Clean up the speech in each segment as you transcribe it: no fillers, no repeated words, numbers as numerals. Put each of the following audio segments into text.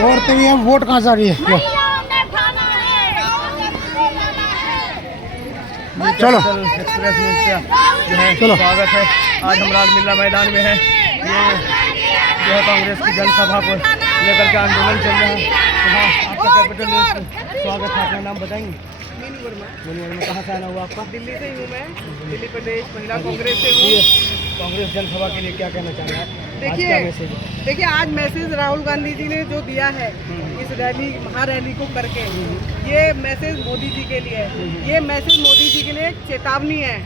और तो ये वोट कहाँ जा रही है? चलो एक्सप्रेस न्यूज़ का जो है चलो। स्वागत है। आज हम लाल किला मैदान में हैं। ये जो है कांग्रेस की जनसभा को लेकर के आंदोलन चल रहा है। यहाँ आपका कैपिटल न्यूज़ में स्वागत है। अपना नाम बताएंगे? मनी वर्मा। कहाँ से आना हुआ आपका? दिल्ली से ही हूँ मैं, दिल्ली प्रदेश महिला कांग्रेस से हूँ। ये कांग्रेस जनसभा के लिए क्या कहना चाह रहे हैं? देखिए आज मैसेज राहुल गांधी जी ने जो दिया है इस रैली महारैली को करके, ये मैसेज मोदी जी के लिए है। ये मैसेज मोदी जी के लिए एक चेतावनी है।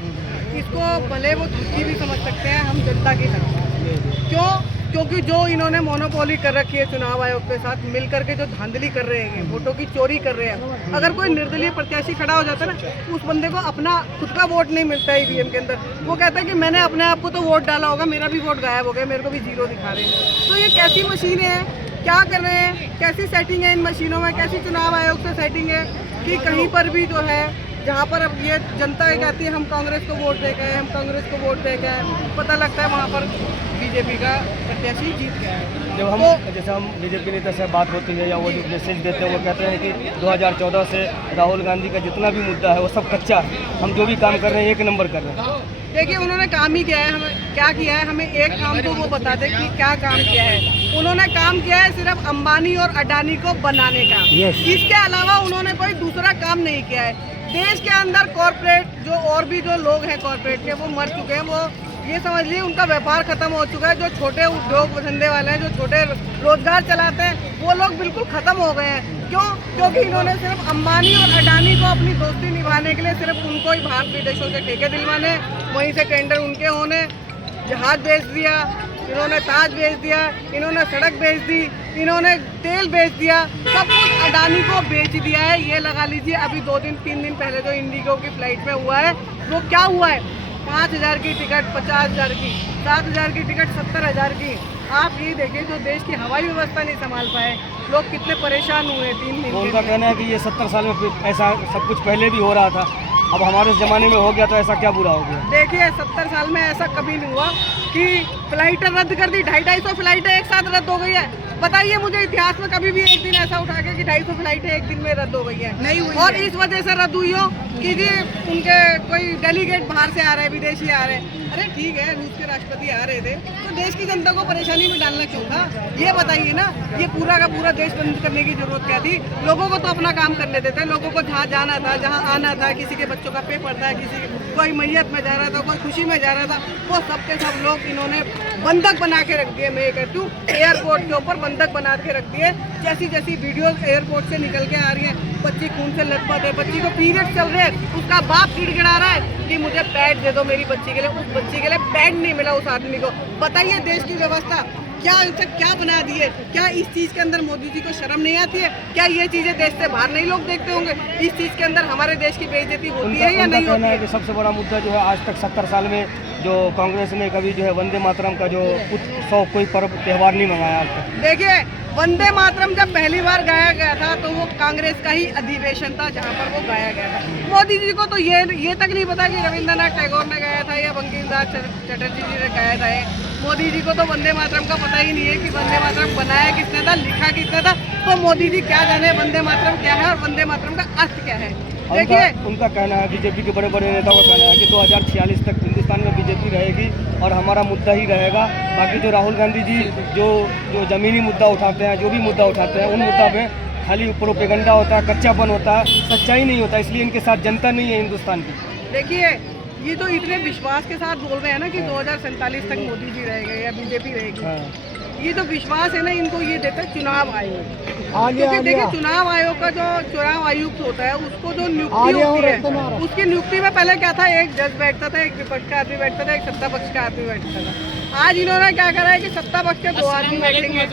इसको भले वो धमकी भी समझ सकते हैं, हम जनता की तरफ। क्यों? क्योंकि जो इन्होंने मोनोपोली कर रखी है चुनाव आयोग के साथ मिल करके, जो धांधली कर रहे हैं, वोटों की चोरी कर रहे हैं। अगर कोई निर्दलीय प्रत्याशी खड़ा हो जाता है ना, उस बंदे को अपना खुद का वोट नहीं मिलता है ईवीएम के अंदर। वो कहता है कि मैंने अपने आप को तो वोट डाला होगा, मेरा भी वोट गायब हो गया, मेरे को भी जीरो दिखा रहे हैं। तो ये कैसी मशीनें हैं, क्या कर रहे हैं, कैसी सेटिंग है इन मशीनों में, कैसी चुनाव आयोग से सेटिंग है कि कहीं पर भी जो है, जहाँ पर अब ये जनता कहती है हम कांग्रेस को वोट दे गए, हम कांग्रेस को वोट दे गए, पता लगता है वहाँ पर बीजेपी का प्रत्याशी जीत गया है। जब हम जैसे हम बीजेपी नेता से बात होती है या वो जो मैसेज देते हैं, वो कहते हैं कि 2014 से राहुल गांधी का जितना भी मुद्दा है वो सब कच्चा है, हम जो भी काम कर रहे हैं एक नंबर कर रहे हैं। देखिए उन्होंने काम ही किया है, हमें क्या किया है, हमें एक काम तो वो बता दें कि क्या काम किया है। उन्होंने काम किया है सिर्फ अंबानी और अडानी को बनाने का। इसके अलावा उन्होंने कोई दूसरा काम नहीं किया है। देश के अंदर कॉर्पोरेट जो और भी जो लोग हैं कॉर्पोरेट के, वो मर चुके हैं। वो ये समझ लीजिए उनका व्यापार खत्म हो चुका है। जो छोटे उद्योग धंधे वाले हैं, जो छोटे रोजगार चलाते हैं, वो लोग बिल्कुल खत्म हो गए हैं। क्यों? क्योंकि इन्होंने सिर्फ अंबानी और अडानी को अपनी दोस्ती निभाने के लिए सिर्फ उनको ही बाहर विदेशों से ठेके दिलवाने, वहीं से टेंडर उनके होने, जहाज बेच दिया इन्होंने, ताज बेच दिया इन्होंने, सड़क बेच दी इन्होंने, तेल बेच दिया, सब कुछ अडानी को बेच दिया है। ये लगा लीजिए अभी 2-3 दिन पहले जो इंडिगो की फ्लाइट में हुआ है, वो क्या हुआ है, 5,000 की टिकट 50,000 की, 7,000 की टिकट 70,000 की। आप ये देखिए जो देश की हवाई व्यवस्था नहीं संभाल पाए, लोग कितने परेशान हुए 3 दिन। उनका कहना है कि ये 70 साल में ऐसा सब कुछ पहले भी हो रहा था, अब हमारे ज़माने में हो गया तो ऐसा क्या बुरा हो गया? देखिए 70 साल में ऐसा कभी नहीं हुआ कि फ्लाइटें रद्द कर दी। 250 फ्लाइटें एक साथ रद्द हो गई है। बताइए मुझे इतिहास में कभी भी एक दिन ऐसा उठा के कि 250 फ्लाइटें एक दिन में रद्द हो गई है? नहीं हुई। और इस वजह से रद्द हुई हो कि जी उनके कोई डेलीगेट बाहर से आ रहे हैं, विदेशी आ रहे हैं। अरे ठीक है, रूस के राष्ट्रपति आ रहे थे तो देश की जनता को परेशानी में डालना क्यों था? ये बताइए ना। ये पूरा का पूरा देश बंद करने की जरूरत क्या थी? लोगों को तो अपना काम करने देते। लोगों को जहाँ जाना था, जहाँ आना था, किसी के बच्चों का पेपर था, कोई मैयत में जा रहा था, कोई खुशी में जा रहा था, वो सब के सब लोग इन्होंने बंधक बना के रख दिए। मैं ये कहती हूँ एयरपोर्ट के ऊपर बंधक बना के रख दिए। जैसी जैसी वीडियो एयरपोर्ट से निकल के आ रही है, बच्ची खून से लथपथ है, बच्ची को पीरियड चल रहे हैं, उसका बाप गिड़गिड़ा रहा है कि मुझे पैड दे दो मेरी बच्ची के लिए। उस बच्ची के लिए पैड नहीं मिला उस आदमी को। बताइए देश की व्यवस्था क्या बना दी है? क्या इस चीज़ के अंदर मोदी जी को शर्म नहीं आती है? क्या ये चीज़ें देश से बाहर नहीं लोग देखते होंगे? इस चीज़ के अंदर हमारे देश की बेइज्जती होती है या नहीं होती है? कि सबसे बड़ा मुद्दा जो है, आज तक 70 साल में जो कांग्रेस ने कभी जो है वंदे मातरम का जो उत्सव कोई पर्व त्यौहार नहीं मनाया आज तक। देखिए वंदे मातरम जब पहली बार गाया गया था तो वो कांग्रेस का ही अधिवेशन था जहाँ पर वो गाया गया था। मोदी जी को तो ये तक नहीं पता कि रविंद्रनाथ टैगोर ने गाया था या बंकिम दास चटर्जी जी ने गाया था। मोदी जी को तो वंदे मातरम का पता ही नहीं है कि वंदे मातरम बनाया किसने था, लिखा किसने था। तो मोदी जी क्या जाने वंदे मातरम क्या है और वंदे मातरम का अर्थ क्या है? देखिए उनका कहना है, बीजेपी के बड़े बड़े नेताओं का कहना है कि 2046 तक हिंदुस्तान में बीजेपी रहेगी और हमारा मुद्दा ही रहेगा। बाकी जो राहुल गांधी जी जो ज़मीनी मुद्दा उठाते हैं, जो भी मुद्दा उठाते हैं, उन मुद्दा पे खाली प्रोपेगेंडा होता है, कच्चापन होता है, सच्चाई नहीं होता। इसलिए इनके साथ जनता नहीं है हिंदुस्तान की। देखिए ये तो इतने विश्वास के साथ बोल रहे हैं ना कि 2047 तक मोदी जी रहेंगे या बीजेपी रहेगी। ये तो विश्वास है ना इनको, ये देता है चुनाव आयोग। क्योंकि देखिए चुनाव आयोग का जो चुनाव आयुक्त होता है उसको जो नियुक्ति होती है, उसकी नियुक्ति में पहले क्या था, एक जज बैठता था, एक विपक्ष का आदमी बैठता था, एक सत्ता पक्ष का आदमी बैठता था। आज इन्होंने क्या करा है कि सत्ता पक्ष के 2 आदमी बैठेंगे।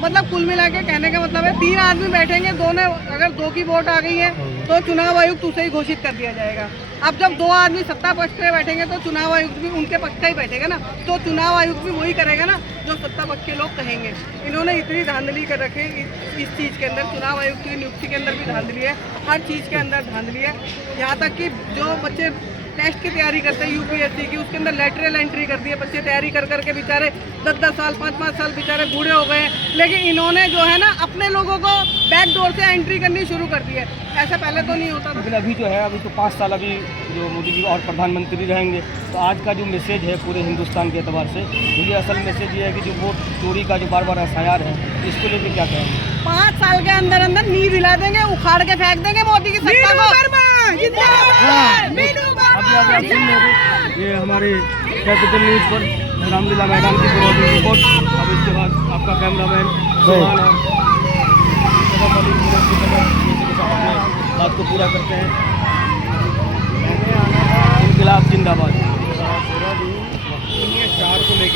मतलब कुल मिला के कहने का मतलब है 3 आदमी बैठेंगे, दोनों अगर 2 की वोट आ गई है तो चुनाव आयुक्त उसे ही घोषित कर दिया जाएगा। अब जब 2 आदमी सत्ता पक्ष पे बैठेंगे तो चुनाव आयुक्त भी उनके पक्ष का ही बैठेगा ना, तो चुनाव आयुक्त भी वही करेगा ना जो सत्ता पक्ष के लोग कहेंगे। इन्होंने इतनी धांधली कर रखी इस चीज़ के अंदर, चुनाव आयुक्त की नियुक्ति के अंदर भी धांधली है, हर चीज़ के अंदर धांधली है। यहाँ तक कि जो बच्चे टेस्ट की तैयारी करते हैं यूपीएससी की, उसके अंदर लेटरल एंट्री कर दी है, बच्चे तैयारी कर करके बेचारे 10-10 साल 5-5 साल बेचारे बूढ़े हो गए हैं। लेकिन इन्होंने जो है ना अपने लोगों को बैक डोर से एंट्री करनी शुरू कर दी है, ऐसा पहले तो नहीं होता था। लेकिन अभी जो है, अभी तो 5 साल अभी जो मोदी जी और प्रधानमंत्री रहेंगे, तो आज का जो मैसेज है पूरे हिंदुस्तान के एतबार से, तो ये असल मैसेज ये है कि जो वोट चोरी का जो बार बार SIR है, इसको लेकर क्या कहेंगे? 5 साल के अंदर अंदर नींद हिला देंगे, उखाड़ के फेंक देंगे मोदी की सत्ता को। अभी आप सुन रहे थे, ये हमारे कैपिटल न्यूज पर रामलीला मैदान की पूरी रिपोर्ट। अब इसके बाद आपका कैमरामैन सुभान और बात को पूरा करते हैं। इनकलाब जिंदाबाद। 4 को लेकर